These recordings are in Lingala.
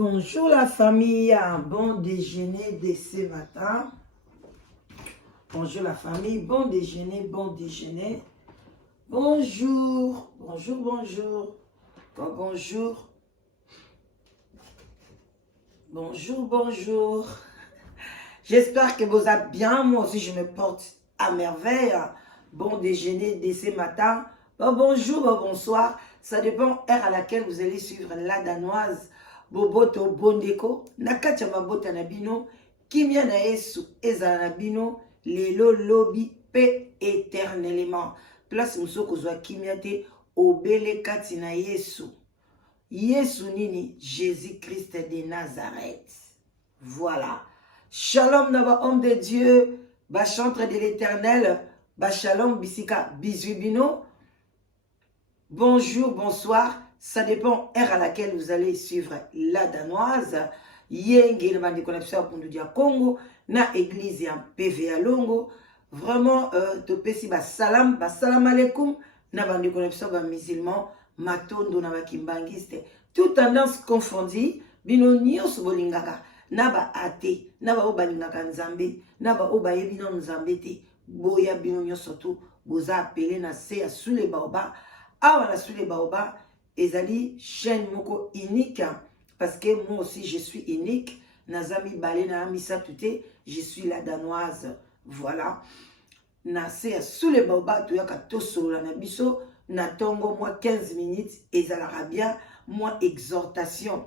Bonjour la famille, un bon déjeuner de ce matin. Bonjour la famille, bon déjeuner, bon déjeuner. Bonjour, bonjour, bonjour. Bon, bonjour. Bonjour, bonjour. J'espère que vous êtes bien. Moi aussi, je me porte à merveille. Bon déjeuner de ce matin. Bon, bonjour, bon, bonsoir. Ça dépend heure à laquelle vous allez suivre la danoise. Boboto bondeko. Nakacha mabota nabino. Kimia na yesu ezala nabino. Lelo lobi pe éternellement. Place musoko zwa kimia te. Obele kati na yesu. Yesu nini? Jésus-Christ de Nazareth. Voilà. Shalom naba homme de Dieu. Ba chantre de l'éternel. Ba shalom bisika bisubino. Bonjour, bonsoir. Ça dépend heure à laquelle vous allez suivre la danoise. Yenge le bande connexion pour nous dire Congo. Na église en PVA Longo. Vraiment, topesi ba salam alaikum. Na bande connexion ba musulman. Matondo na ba kimbangiste. Tout tendance confondue. Bino nyos bolingaka. Na ba ate. Na ba obalingaka nzambe. Na ba obaye bino nzambe te. Boya bino nyos surtout. Boza appelé na se ya sous les baobas. Awa na sous les baobas. Ezali chaîne moko unique. Parce que moi aussi je suis unique. Nazami balena amisa tute. Je suis la danoise. Voilà. Na se ya sous les baobas. Toyaka tosolo la nabiso. Na tongo moi 15 minutes. Ezalara bien. Moi exhortation.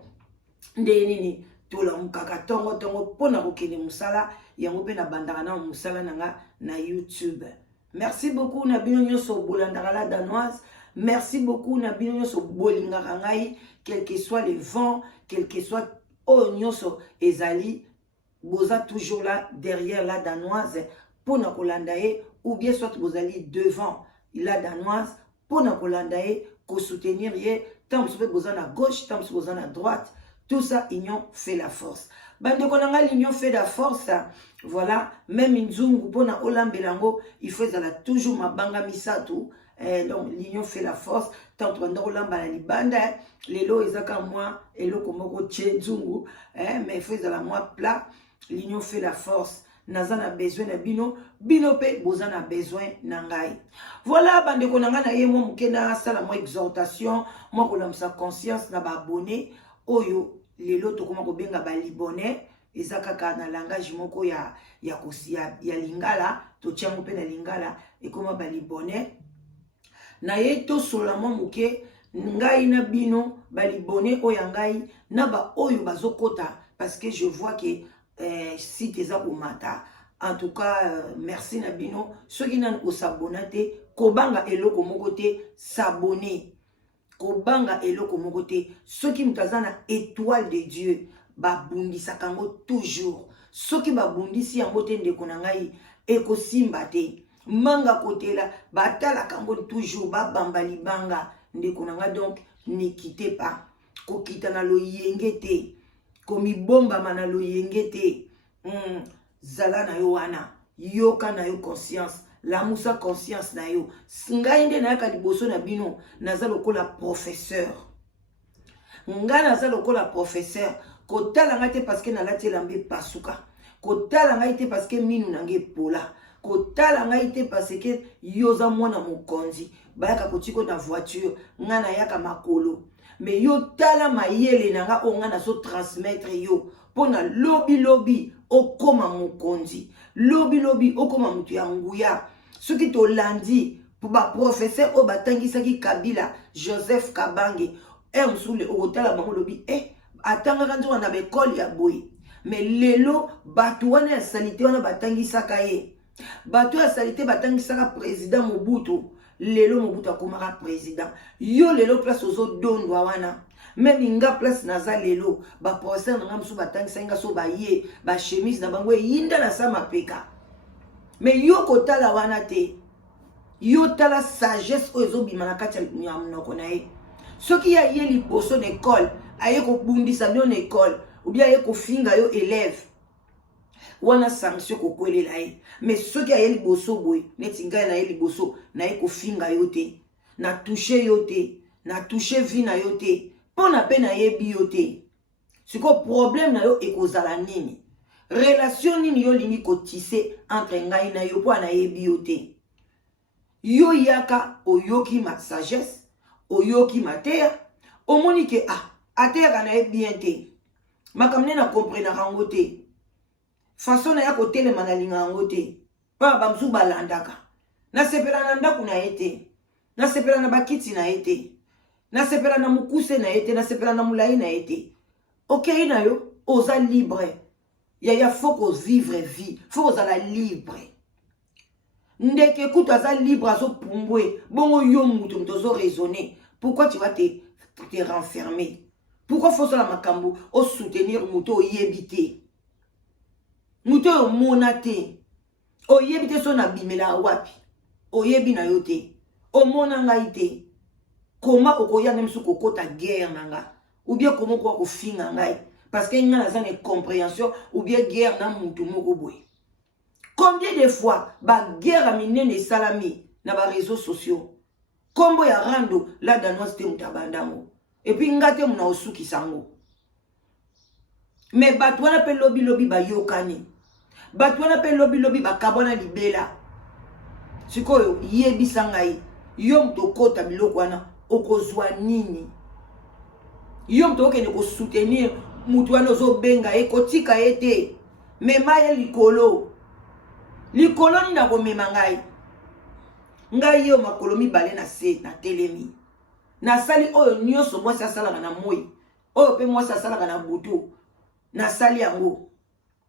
Ndenini. Tola mukaka tongo tongo. Pona kokene musala. Yango pe na bandara na musala nanga na YouTube. Merci beaucoup na bino nyoso bolandara la danoise. Merci beaucoup na bino nyoso bolingaka ngai, quel que soit les vents, quel que soit nyoso ezali, boza toujours là derrière la danoise pour na kolandaye, ou bien soit bozali devant la danoise pour na kolandaye, ko soutenir ye, tant que boza na gauche, tant que boza na droite. Tout ça, union fait la force. Bande konanga l'union fait la force. Voilà, même Nzungu pona olambelango, il faut toujours mabanga misatu. Donc l'union fait la force. Tant que olamba la libanda, lelo ezaka moi et lo komoko tche Nzungu, mais il faut la moi plat. L'union fait la force. Nazana besoin na bino, bino pe bozana besoin nangai. Voilà, bande konanga na ye mo mukena sala mo exhortation, mo kolamsa conscience na ba abonné oyo. Lelo tokoma kobenga ba libonais ezaka ka na langage moko ya lingala to tiango pe na lingala ekoma ba libonais na ye to solamo muke ngai na bino ba libonais oya ngai na ba oyo bazokota parce que je vois que si teza komata en tout cas merci na bino soki nan osabonate kobanga eloko moko te s'abonner. Kobanga eloko moko te soki mutazana étoile de Dieu ba bundisa kango toujours soki ba bundisi yango te ndeko na ngai ekosimba te manga kotela batala kango toujours ba bamba libanga ndeko na ngai. Donc ne quittez pas kokita na loyenge te komi bomba mana loyenge te zala na yo wana yoka na yo conscience. La moussa conscience na yo. Ngai nde na yaka liboso na bino naza lokola professeur. Nga naza lokola professeur. Kotala ngai te parce que nalati lambe pasuka. Kotala ngai te parce que minu nange pola. Kotala ngai te parce que yoza mwana mokonzi. Bayaka kotiko na voiture. Nga na yaka makolo. Mais yo tala mayele nanga o nga na so transmettre yo. Pona lobi okoma mokonzi. Lobi okoma mutu ya nguya. Ce qui to landi pour ba professeur o batangisa ki Kabila Joseph Kabange msule okotala bango lobi atanga kanzo na bekoli ya boy. Mais lelo batu wana ya salite wana batangisa kaye. Batu ya salite batangisa ka président Mobutu. Lelo Mobutu akomaka président. Yo lelo place ozo dondwa wana. Même inga place naza lelo ba professeur nga msu batangisa inga so ba ye ba chemise na bango yinda na sama peka. Mais yo kotala wana te. Yo tala sagesse ozo bimana kati ya mnoko na ye. Soki ya ye liboso n'école, aye ko bundisa no école, ou bien aye ko finga yo élève. Wana sanction ko kwelela ye. Mais soki aye liboso boy, neti ngai na ye liboso, na ye ko finga yo te. Na toucher yo te, na toucher vie na yo te. Pona pe na ye bi yo te. siko problème na yo ekozala nini? Relation nini yo lingi kotise entre ngai na yo po na yebi yo te? Yo yaka oyoki ma sagesse, oyoki ma terre, omoni ke ateyaka na ye bien te. Makamne na comprendre rango te. Façon na ya kotelema na linga yango te. Pa bamsu balandaka. Na sepela na ndaku na ye te. Na sepela na bakiti na ye te. Na sepela na mukuse na ye te. Na sepela na mulai na ye te. Ok na yo, oza libre. Ya faut qu'on vivre vie. Faut qu'on la libre. Ndeke kuta za libre azo pumbwe. Bongo yo mutu mtozo raisonner. Pourquoi tu vas te renfermer? Pourquoi faut ça la makambo au soutenir muto o yebite? Muto o monate. O yebite son abimela wapi. O yebi na yote. O mona ngai te. Comment okoya nemsu kokota guerre nanga? Ou bien comment quoi ko finga ngai? Parce qu'il y a une compréhension ou bien guerre na mutu moko boy. Combien de fois ba guerre a miné les salami na ba réseaux sociaux? Combo ya rando la danoise te mutabandamo. Et puis ngate muna osuki sango. Mais batwana pe lobby ba yokani. Batwana pe lobby ba kabona libela. Sikoyo yebi sangai. Yom to kota biloko wana okozwa nini? Yom to okende ko soutenir mutu wana ozo benga ekotika ete. Mema ye likolo. Likolo ni na ko mema ngai. Ngai yo makolo mibale na se na telemi. Na sali oyo nyonso mwasi asalaka na moi. Oyo pe mwasi asalaka na butu. Na sali yango.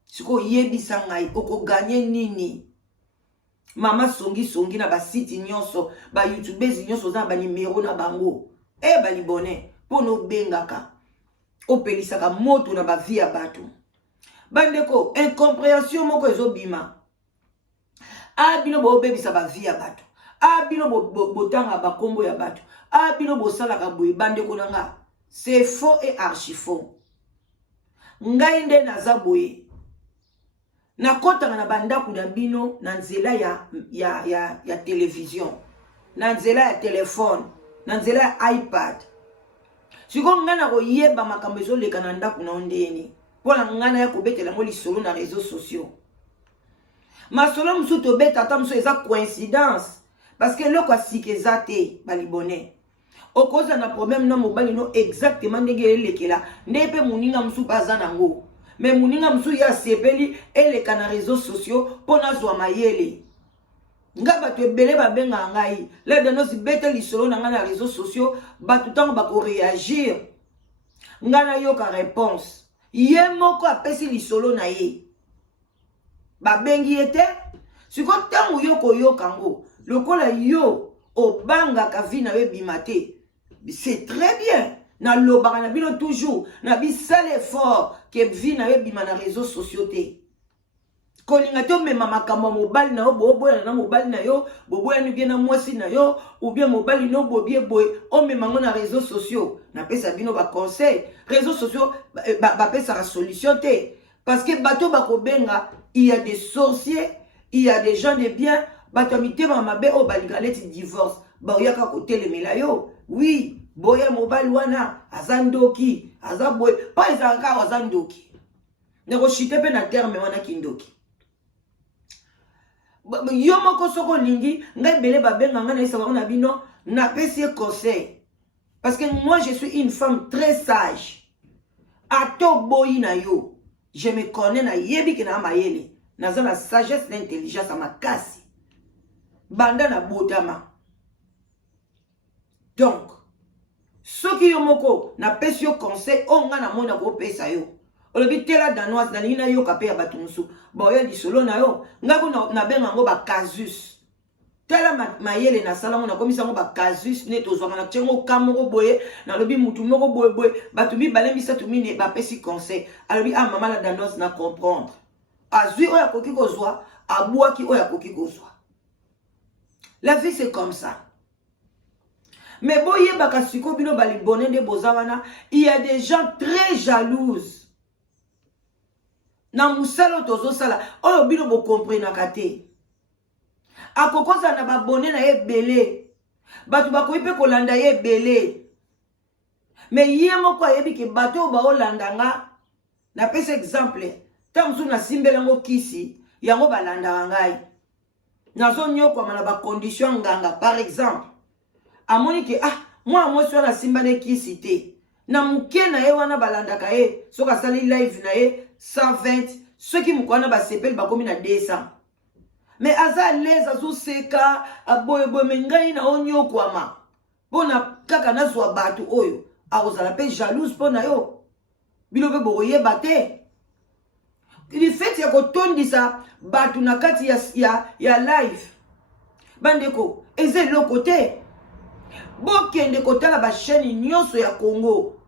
Siko yebisa ngai oko gagner nini? Mama songi na ba site nyonso, ba youtubers nyonso za ba numéro na bango. Ba libone pono bengaka. Opelisaka moto na ba vie ya bato. Bandeko, incompréhension moko ezobima. Bino bo bebisa ba vie ya bato. Bino botanga ba kombo ya bato. Bino bosalaka boye bandeko nanga. C'est faux et archi faux. Ngai nde naza boye. Na kota na bandaku na bino na nzela ya télévision. Na nzela ya téléphone. Na nzela ya iPad. Siko ngana ko yeba makambo ezoleka na ndaku na ondeni. Pola ngana ya kobetela mo lisolo na réseaux sociaux. Masolo musu to beta ta musu eza coïncidence. Parce que loko asikeza te balibone. Okoza na problème na mobali no exactement ndenge elekela. Ndepe muninga musu baza nango. Mais muninga musu ya sepeli eleka na réseaux sociaux pona zwa mayele. Nga bato ebele babenga ngai. La danosi bete lisolo na nga na réseaux sociaux bato tango bako réagir. Nga na yoka réponse. Ye moko apesi lisolo na ye. Babengi ete. Siko tango yoko yokango. Lokola yo obanga ka vi na we bimate. C'est très bien. Na lobaka na bino toujours. Na bi sale effort ke vi na we bima na réseaux sociaux te. Kolinga to mema makambo mobali na yo boboya na mobali na yo boboya ni bien na mwasi na yo ou bien mobali no bobie boy o mema ngo na réseaux sociaux na pesa bino ba conseil réseaux sociaux ba pesa la solution te parce que bato bako benga il y a des sorciers il y a des gens de bien bato mité mabe o baligaleti divorce ba yaka ko telemela yo oui boya mobali wana azandoki azaboy pas ezaka azandoki neko chite pe na terme wana kindoki. Yo moko soko lingi ngai bele babenga nga na isa na bino na pesi conseil parce que moi je suis une femme très sage ato boyi na yo je me connais na yebi ke na mayele naza na sagesse l'intelligence à makasi banda na botama donc soki yo moko na pesi yo conseil o nga na mona ko pesa yo olobi tela danoise na lina yo kapé ya bato musu boya lisolo na yo ngako na benga ngo ba casus tela mayele na sala ngo na komisa ngo ba casus ne tozwaka na tchengo kamoko boye na lobi mutu moko boye bato mi balembisa to mine ba pesi conseil alobi mama la danoise na comprendre azui oya koki kozwa abuaki oya koki kozwa. La vie c'est comme ça. Mais boye baka siko bino balibone de bozawana il y a des gens très jalouses. Na musalo tozo sala oyo bino bo comprendre kate akokoza na babone na ebele batu bakoyi pe kolanda ye ebele mais ye moko ayebi ke bato ba olanda nga Na pesa exemple. Tant na simbelango kisi, yango balanda ngai. Nazo nyoko mana ba condition nganga par exemple. Amoni ke moi so na simbane kisi te. Na muke na ye wana balanda ka ye, soka sali live na ye 120, ceux qui mukwana ba sepel ba komi na 200. Mais aza les azo seka aboye ngai na onyoko ama. Bona kaka na zwa batu oyo, akozala pe jalouse pona yo. Bilobe boye bate. Il fait ya kotondisa batu na kati ya live. Bandeko, eze lo côté. Bokende kotala ba chaîne nyonso ya Congo.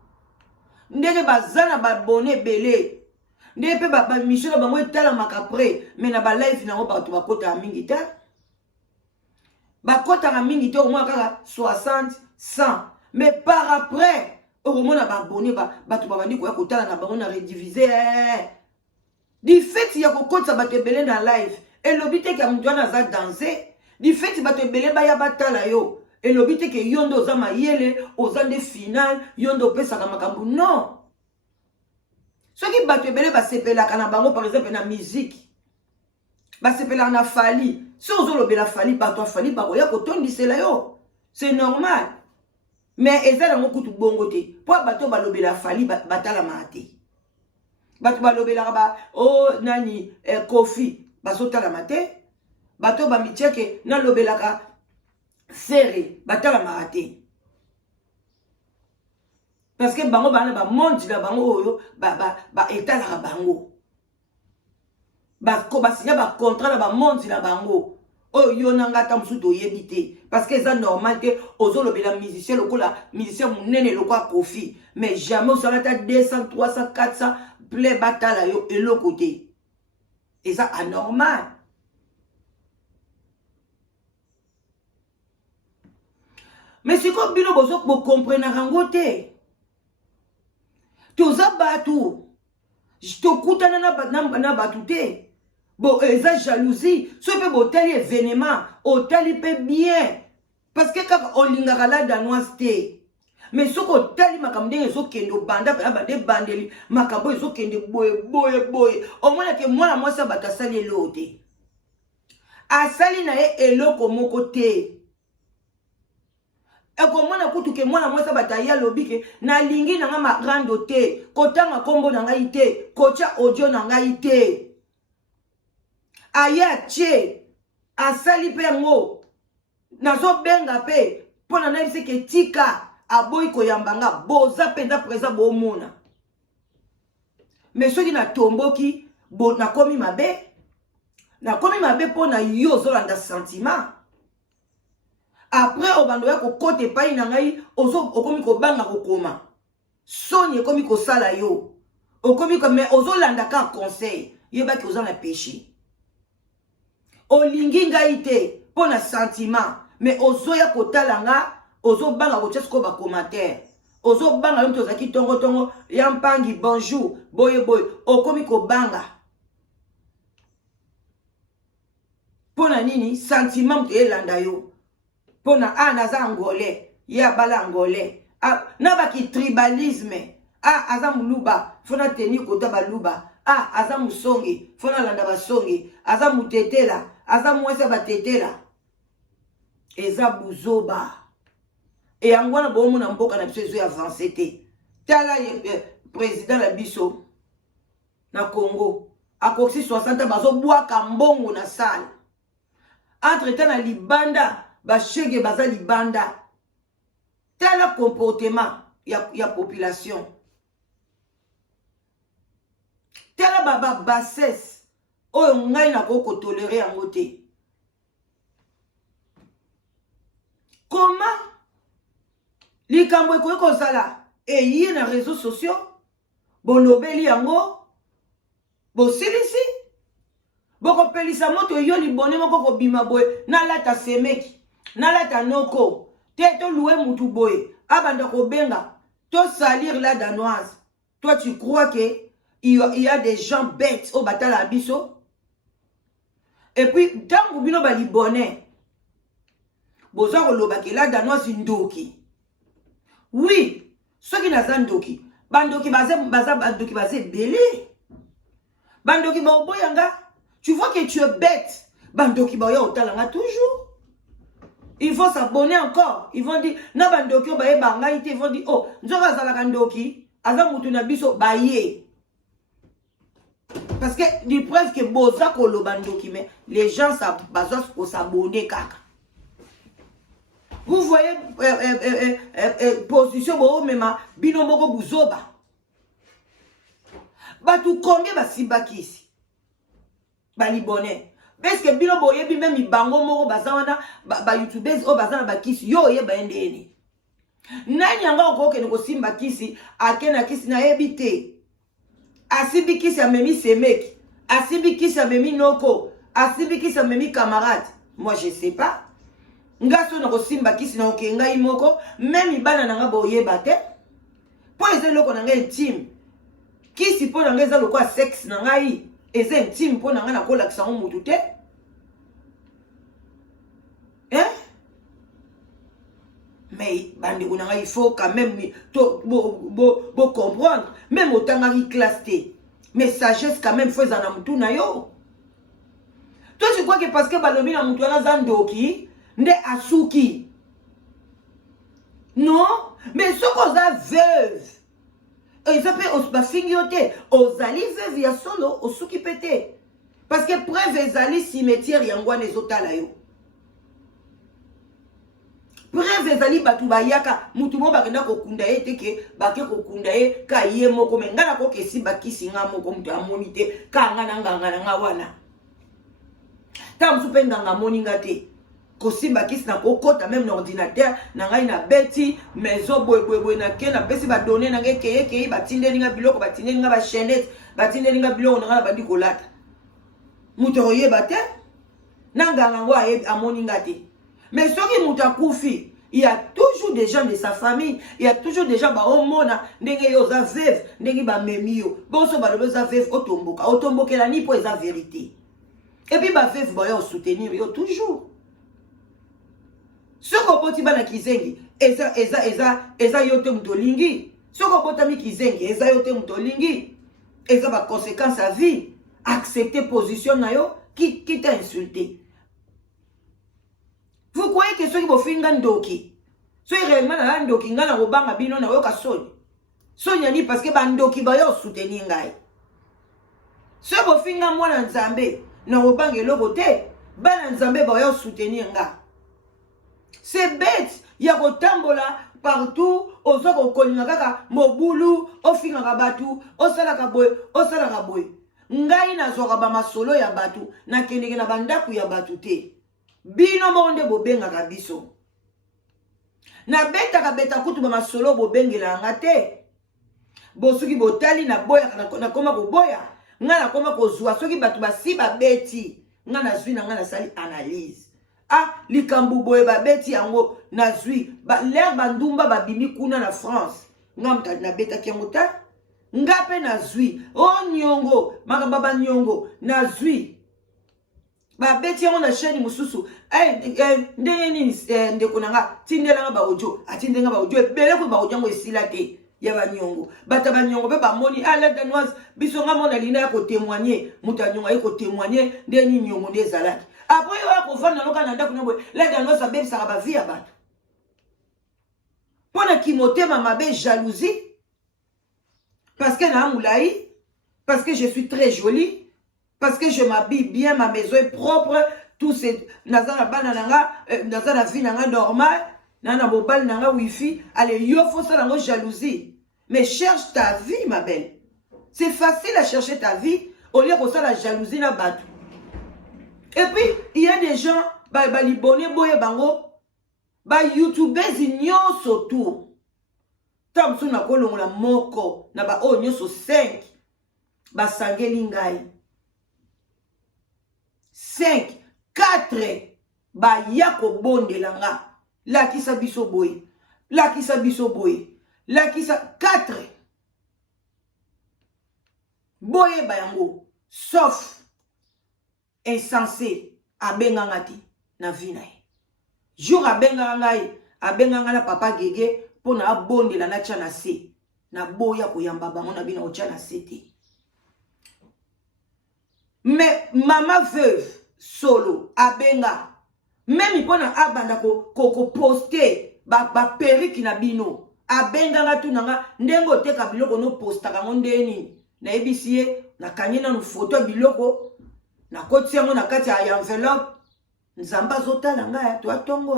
Ndenge bazana ba abonné belé. Ndenge pe ba mission na bango etala makapre, mais na ba live na batu bakota mingi ta. Bakota na mingi te au moins kaka 60, 100. Mais par après, au moins na ba abonné batu babandi ko kotala na bango na rediviser. Du fait ya kokota bato ebele na live, elobite ke mutwana za danser. Du fait bato ebele baya batala yo, elobite ke yondo za mayele, ozande final, yondo pesaka makambu. Non. Soki bato ebele basepelaka na bango par exemple na musique. Basepelaka na Fali. Si ozolobela Fali, bato afali bakoya kotondisela yo. C'est normal. Mais eza nango kutu bongo te. Po bato balobela Fali batala mate. Bato balobela ba nani Kofi basota la mate. Bato ba micheke na lobelaka serre batala mate. Parce que bango bana ba monti na bango oyo ba etala ka bango. Ko basinya ba contrat na ba monti na bango. Oyo yo nanga tamsu to yebite parce que c'est normal que ozolobela musicien lokola musicien munene lokola Kofi, mais jamais on s'arrête à 200, 300, 400 play batala yo et l'autre côté. Et ça anormal. Mais c'est comme bino bozo ko comprendre rangote. Toza batu. Je te kutana na batu te. Bon, eza jalousie. Ce peut botali événement, otali pe bien. Parce que quand on lingaka la danoise te. Mais ce qu'on tali makamde ezo kendo banda pa bande bandeli makambo ezo kende boye. Au moins que moi ça bata sali elote. Asali na ye eloko moko te. Et comme moi na kutu ke moi ça bata ya lobike na lingi na ma grande te. Kotanga kombo na ngai te, kocha audio na ngai te. Aya che asali pe ngo nazo benga pe pona na bise ke tika aboyi koyambanga boza penda preza bo mona. Mais soki na tomboki bo na komi mabe pona yo zolanda sentiment. Après obando ya kokote pai na ngai okomi kobanga kokoma. Soni ekomi kosala yo. Okomi ko mais ozolanda ka conseil, yeba ki ozana péché. Olingi ngai te pona sentiment, mais ozoya kotalanga, ozobanga kochesko ba commentaire. Ozobanga yo tozaki tongo yampangi bonjour, boye okomi kobanga. Pona nini sentiment mte elanda yo. Pona naza angolais, ya bala angolais. Na baki tribalisme. Aza muluba, fona teni kota baluba. Aza musonge, fona landa basonge. Aza mutetela, aza mwese batetela. Eza buzoba. Et angwana bomu na mboka na biso ezo avancer te. Tala président la biso na Congo. Akoksi 60 bazo bwaka mbongo na salle. Entre temps na libanda, ba chege baza libanda. Tala comportement ya population. Tala baba bassesse. Oyo ngai na koko tolérer yango te. Comment likambo ekoki kozala eyi na réseaux sociaux bolobeli yango bosilisi bokopelisa moto yo libone moko kobima boye nalata semeki nalata noko te tolue mutu boye abanda kobenga to salir la danoise. Toi tu crois que il y a des gens bêtes au batala biso? Et puis tangu bino balibone boza koloba ke la danoise ndoki. Oui, ceux qui n'ont pas ndoki, Bandoki bandoki basé belé. Bandoki ba oboyanga. Tu vois que tu es bête. Bandoki ba otalanga toujours. Il faut s'abonner encore. Ils vont dire, na bandoki ba banga ite, ils vont dire, oh, nzoka zala kandoki, aza mutu na biso baye. Parce que du preuve que boza kolo bandoki, mais les gens s'abonner kaka. Vous voyez position bo mema bino moko buzoba. Batu combien ba sibakisi. Ba libonais. Parce que bino boye bi même bango moko bazawana ba youtubers o bazana ba kisi yo ye ba ndeni. Nani anga okoke ne ko simba kisi akena kisi na ebite. Asibi kisi amemi semeki. Asibi kisi amemi noko. Asibi kisi amemi camarade. Moi je sais pas. Ngaso na ko simba kisi na okenga imoko même ibana na nga boyeba te. Po eze loko na nga intime. Kisi po na nga eza loko sexe na ngai. Eze intime po na nga na kolakisa mutu te. Hein? Mais bande ko na nga il faut quand même bo comprendre. Même autant ngari classe te. Mais sagesse quand même faut na mutu na yo. Toi tu crois que parce que balobi na mutu na zandoki nde asuki. Non, mais ce qu'on a veuve. Ils appellent aux fingioté, aux ali veuve ya solo, aux suki pété. Parce que preuve ezali cimetière yangwa les otala yo. Preuve ezali batu bayaka, mutu mo bakenda ko kunda ye teke, bake ko kunda ye ka ye moko mengana ko kesi bakisi nga moko mutu amoni te, ka nga wana. Ta musu pe nga moni nga te. Kosimba kisi na kokota même na ordinateur na ngai na beti maison boy na ke na pesi ba donner na ngai ke ba tindeli nga biloko ba tindeli nga ba chaînette ba tindeli nga biloko na ba ndi kolata muto oyeba te na nganga ngo amoni nga te. Mais soki muto akufi il y a toujours des gens de sa famille, il y a toujours des gens ba omona ndenge yo za veuve ndenge ba memio bonso ba lobe za veuve otomboka la ni po eza vérité. Et puis ba veuve ba yo soutenir yo toujours. Soko boti bana kizengi eza yote mutolingi. Soko botami kizengi eza yote mutolingi. Eza ba conséquence à vie. Accepter position na yo qui t'a insulté. Vous croyez que ceux qui vont finir ndoki, ceux qui réellement na ndoki ngana robanga bino na yo ka soni. Sonya ni parce que ba ndoki ba yo soutenir ngai. Ceux qui vont finir mwana nzambe na robanga eloko te, bana nzambe ba yo soutenir ngai. C'est bête. Il y a tambola partout. Ozo ko kolinga kaka mobulu, ofinga batu, osalaka boy. Ngai na zoka ba masolo ya batu, na kendeke na bandaku ya batu te. Bino monde bobenga ka biso. Na beta kutu ba masolo bobengela nga te. Bosuki botali na boya na koma ko boya. Nga na koma ko zwa soki batu basi ba beti. Nga na zwi na nga na sali analyse. Ah, likambu boye ba beti yango na zwi ba l'air bandumba ba bimi kuna na France ngamta na beta kiamuta ngape na zwi o nyongo makamba ba nyongo na zwi ba beti yango na chaîne mususu ndenge nini ndeko nanga tindela ba audio atindenga ba audio ebele ko ba audio ngo esila te ya ba nyongo bata ba nyongo be ba moni ala danoise biso nga mona lina ya ko témoigner muta nyongo ya ko témoigner ndeni nyongo ndezalaki. Après, il faut faire un Canada pour nous. Là, dans nos abés, ça va vivre à battre. Pendant qu'il m'ôte ma belle jalousie, parce que na moulaï, parce que je suis très jolie, parce que je m'habille bien, ma maison est propre, tout c'est nazana banana, nazana vie nanga normal, nana mobile nanga wifi, allez yo faut ça nanga jalousie. Mais cherche ta vie, ma belle. C'est facile à chercher ta vie au lieu de ça la jalousie na battu. Et puis, il y a des gens, les bonnets, boye bango, youtubers, ils sont autour. Tant que nous avons la moko, nous avons 5, sangelingai. 5, 4, yako bonde langa. La qui s'abisso boy. La qui s'abisso boy. La qui sa 4. Boye bayango. Sauf. Insensé abengangati na vinae jour abenganga na papa gege pona abonde la nacha na se na boya koyamba bango na bino otia na sete. Mais maman veuve solo abenga même ipona abanda ko poster ba periki na bino abenga nga tunanga ndengo teka biloko no postaka ngo ndeni na ebisiye na kanyina no photo biloko na koti yango na kati ya enveloppe nzamba zotala nga ya to atongo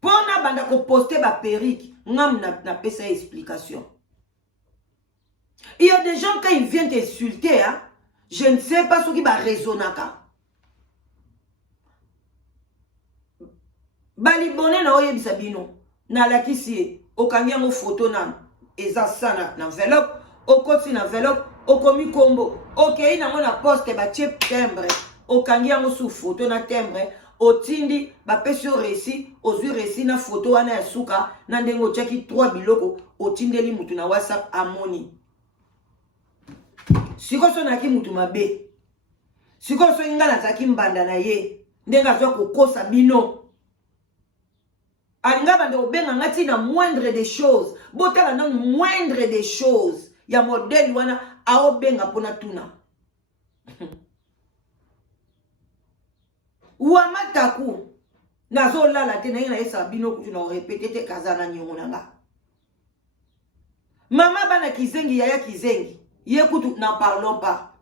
pona banda ko poster ba periki ngam na pesa explication. Il y a des gens quand ils viennent t'insulter hein, je ne sais pas ce qui va raisonner. Balibone na oye bisabino na lakisi okangi yango photo na eza sana na enveloppe okoti na enveloppe okomi kombo okei nango na poste ba tie timbre okangi yango sous photo na timbre otindi ba pesio récit ozui récit na photo wana ya suka na ndengo cheki 3 biloko otindeli mutu na WhatsApp amoni. Sikoso na ki mutu mabe sikoso inga na zaki mbanda na ye ndenga zo kokosa bino alinga bande obenga ngati na moindre des choses botala na moindre des choses ya modèle wana aobenga pona tuna Uamataku nazo lala te na yena esa bino kutu na répéter te kazana nyongo nanga mama bana kizengi yaya kizengi ye kutu n'en parlons pas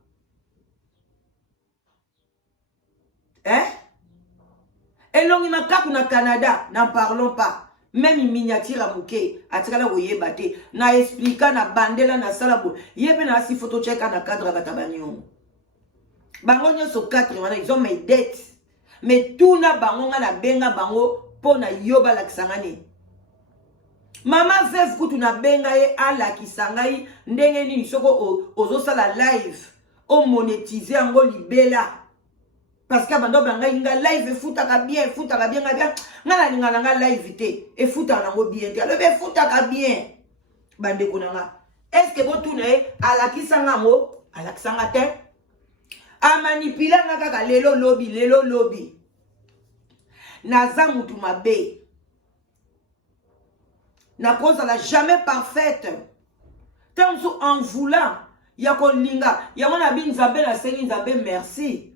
elongi makaku na Canada n'en parlons pas même miniature à mouke atikala oyeba te na explica na bandela na salabo yebe na si photo check na cadre batabanyo bango nyoso 4 wana ils ont mes dettes mais tout na bango nga na benga bango pona yoba la kisangani mama veuve kutu na benga ye ala kisangai ndenge nini soko ozo sala live o monétiser ngo libela parce que bando banga inga live efutaka bien ngala lingala nga live te efuta nango bien te alobe efutaka bien bande kunanga est-ce que botu na ye ala kisanga mo ala kisanga te a manipula nga kaka lelo lobby naza mutu mabe na cause la jamais parfaite tant en voulant ya kolinga ya mona bin nzambe na sengi nzambe merci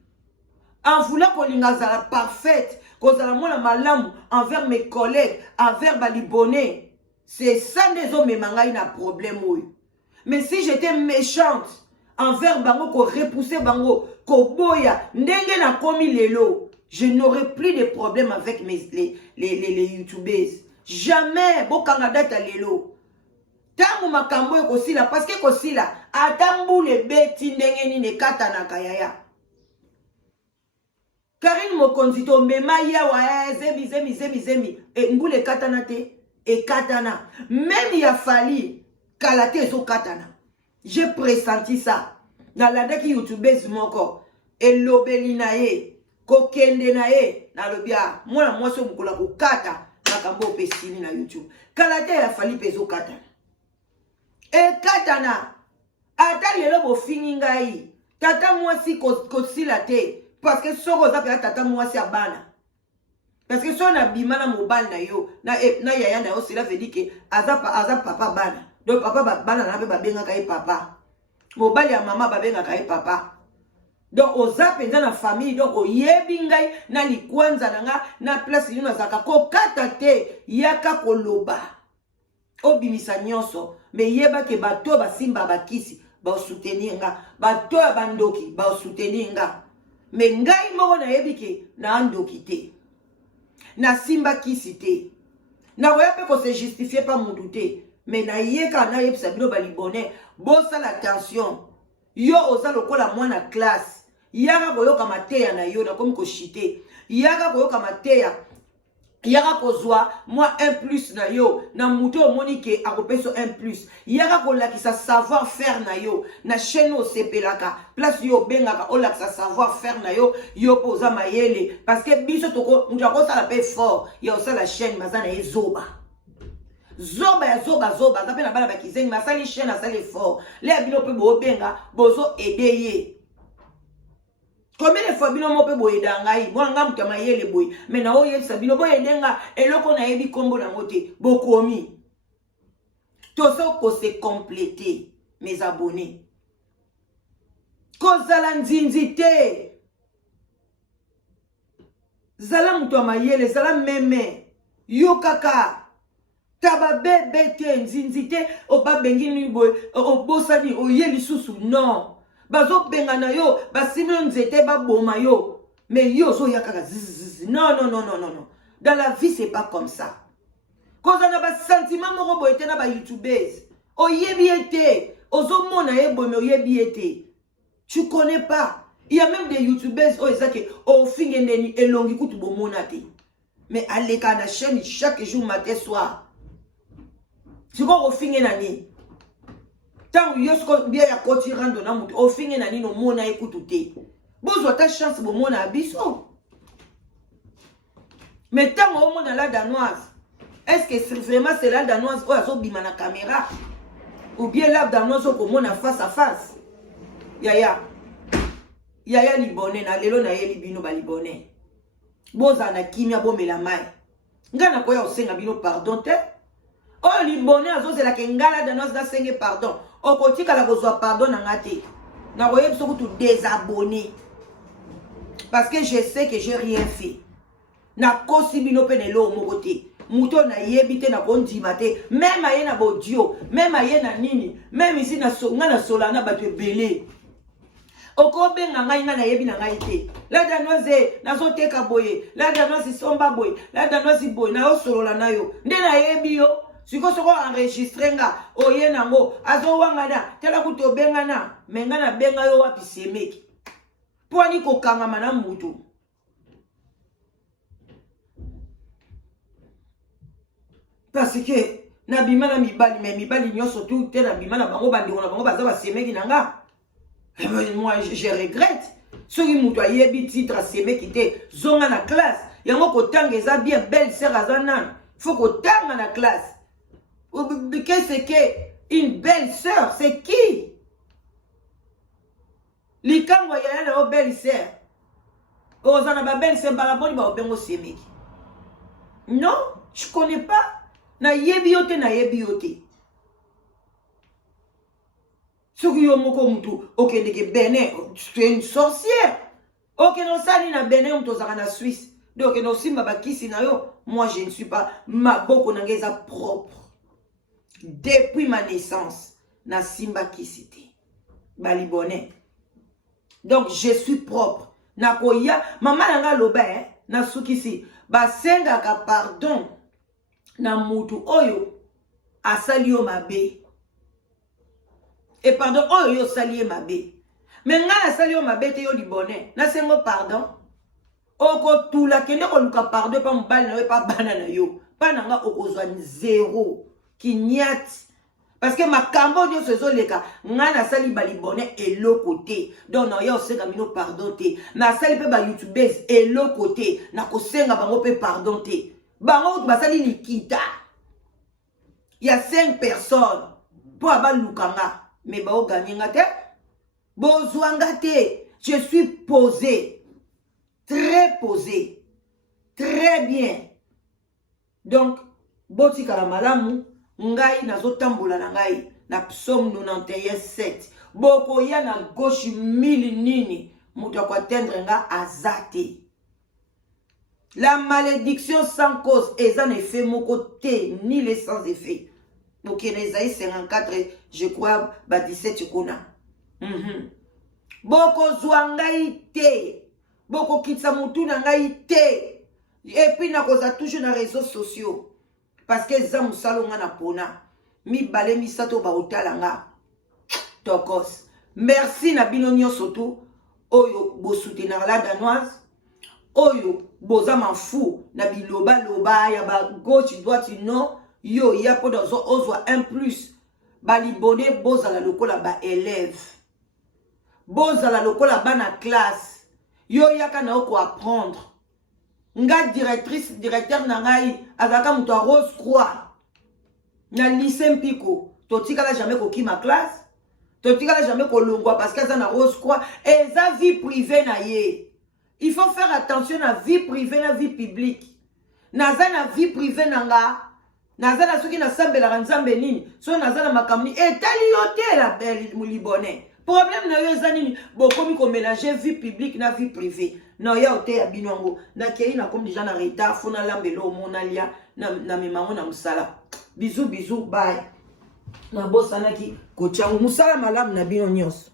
en voulant kolinga za parfaite cause la mona malamu envers mes collègues envers balibonais c'est ça des hommes mangai na problème oui mais si j'étais méchante envers bango ko repousser bango ko boya ndenge na komi lelo je n'aurais plus de problème avec les youtubeuses. Jamais bokanga data lelo. Tangu makambo e kosila parce que kosila atambu le beti ndenge ni ne kata na kayaya. Karine Mokonzito mema ya wa zemi e ngule katana te e katana même ya fali kalate zo katana. J'ai pressenti ça dans la daki youtubeuse moko e lobeli na ye kokende na ye na lobia mwana mwaso mukula kokata makambo pesini na YouTube kalate ya fali pezo katana e katana ata lelo bo fini ngai tata mwasi kosila te parce que soko za pe tata mwasi abana parce que so na bimana mobile na yo na yaya na yo cela veut dire que aza papa bana donc papa bana na be babenga kai papa mobile ya mama babenga kai papa donc oza penza na famille donc oyebi ngai na likwanza nanga na place yuna zaka ko kata te yaka koloba obimisa nyonso me yeba ke bato basimba bakisi ba soutenir nga bato ya bandoki ba soutenir nga me ngai moko na yebi ke na ndoki te na simba kisi te na oya pe ko se justifier pas mutu te me na yeka na yebisa bino balibonais bosa la tension yo oza lokola mwana classe yaka koyoka mateya na yo na komi ko chite yaka koyoka mateya yaka kozwa moi 1+ na yo na muto omoni ke akopeso 1+, yaka kolakisa savoir faire na yo na chaîne osepelaka place yo bengaka olakisa savoir faire na yo yo poza mayele parce que biso toko muto akosala pe fort ya osala chaîne mazana ezoba zoba ya zoba kape na bana bakizengi masali chaîne asali fort le abino pe bo benga bozo edeye. Combien de fois bino mo pe boye dangai mo nga mutama yele boye mais na oye sabino boye denga eloko na yebi kombo na mote bokomi tozo ko se compléter mes abonnés. Kozala nzinzi te. Zala mutu amayele, zala meme. Yo kaka. Taba bebe te nzinzi te. Oba bengini boy. Obosani oyeli susu. Non. Bazo bengana yo. Basimio nzete ba boma yo. Mais yo zo yakaka zizizi. Non, non, non, non, non, non. Dans la vie, c'est pas comme ça. Quand on a un sentiment, on a un YouTubers. Oyebi ete. Ozo mona ebo me oyebi ete. Tu connais pas. Il y a même des YouTubers oh ezake o fingendeni elongi kutu bomonate. Mais allez quand la chaîne chaque jour matin soir. Tu vois au fingenani. Tant yosko bien ya koti rando na mutu o fingenani no mona ekutute. Bozo ta chance bomona abiso. Mais tant au monde dans la danoise. Est-ce que c'est vraiment c'est la danoise ou azo bima na caméra ou bien la danoise au mona face à face. Yaya libonais na lelo na yeli bino ba libonais. Boza na kimia bo melamai. Ngana koya osenga bino pardon te. O libonais azo c'est la kengala danoise da senge pardon. O kotika la kozwa pardon na ngate. Na koyeb so kutu désabonné. Parce que je sais que j'ai rien fait. Na kosi bino penelo mokote. Muto na yebite na kondima te. Même aye na bodio, même aye na nini, même ici na solana batu belé. Oko benga ngai na yebi na ngai te. La danoise na zo teka boye, la danoise somba boye, la danoise boye na yo solola na yo. Nde na yebi yo. Siko soko enregistrer nga oye nango azo wangana tela kuto benga na menga na benga yo wapi semeki. Pwani ko kanga mana mutu. Parce que na bima na mibali mais mibali nyoso tout te na bima na bango bandiko na bango baza ba semeki nanga. Moi je regrette. Soki mutu ayebi titre semeki te zonga na classe. Yango ko tanga eza bien belle sœur azanan. Faut ko tanga na classe. Qu'est-ce que une belle sœur, c'est qui? Likango ya na belle sœur. Ozana ba belle sœur balaboni ba obengo semeki. Non, je connais pas. Na yebi yote na yebi yote. Soki yo moko mutu ok ndeke Benin, tu es une sorcière. Ok non sali na Benin on tozaka na Suisse. Donc non simba bakisi na yo, moi je ne suis pas ma boko nangeza propre. Depuis ma naissance na simba kisite. Balibonais. Donc je suis propre. Na koya mama nanga loba na sukisi ba senga ka pardon. Na mutu oyo asali yo mabe. Et pardon oyo yo sali mabe. Mais nga asali yo mabe te yo libonais. Na sengo pardon. Oko tula kende ko luka pardon pa mbali na yo pa bana na yo. Pa nanga okozwa zéro kinyat. Parce que ma kambo dio sezo leka nga na sali ba libonais et l'autre côté. Donc na yo senga mino pardon te. Na sali pe ba youtubers et l'autre côté. Na ko senga bango pe pardon te. Bango basali nikita. Il y a 5 personnes pour avoir lukanga. Mais bao gagner te. Bozwanga te. Je suis posé. Très posé. Très bien. Donc, boti kalamalamu. Ngai nazo tambola na ngai. Na psaume 91:7. Boko ya na gauche 1000 nini. Mutu kwa tendre nga azate. La malédiction sans cause est en effet mon côté, ni les sans effet. Donc, Esaïe 54, je crois, 17, je connais. Boko zwangai te. Boko kitsamutu nangai te. Et puis, na koza toujours dans les réseaux sociaux. Parce que zamu salonga na pona. Mi bale mi sato ba otalanga. Tokos. Merci na bino nyosoto. Oyo bo soutenir la danoise. Oyo boza m'en fou na biloba loba ya ba gauche droite non yo ya po dans ozwa 1+. Ba libonais boza la lokola ba élève. Boza la lokola ba na classe. Yo yaka na ko apprendre. Nga directeur na ngai azaka muto Rose Croix. Na lycée Mpiko, totika la jamais ko ki ma classe. Totika la jamais ko longwa parce que ça na Rose Croix et ça vie privée na ye. Il faut faire attention à la vie privée, à la vie publique. Naza na vie privée nanga, nazala soki nasambelaka nzambe nini so nazala makambo nini etali yo te la belle libonais. Problème na yo eza nini bokomi komélanger vie publique na vie privée na ya ote ya bino yango nakei na comme déjà na retard fo nalambela omona lia na memango na mosala. Bisous bisous bye. Na bosanaki kotiango musala malamu na bino nyonso.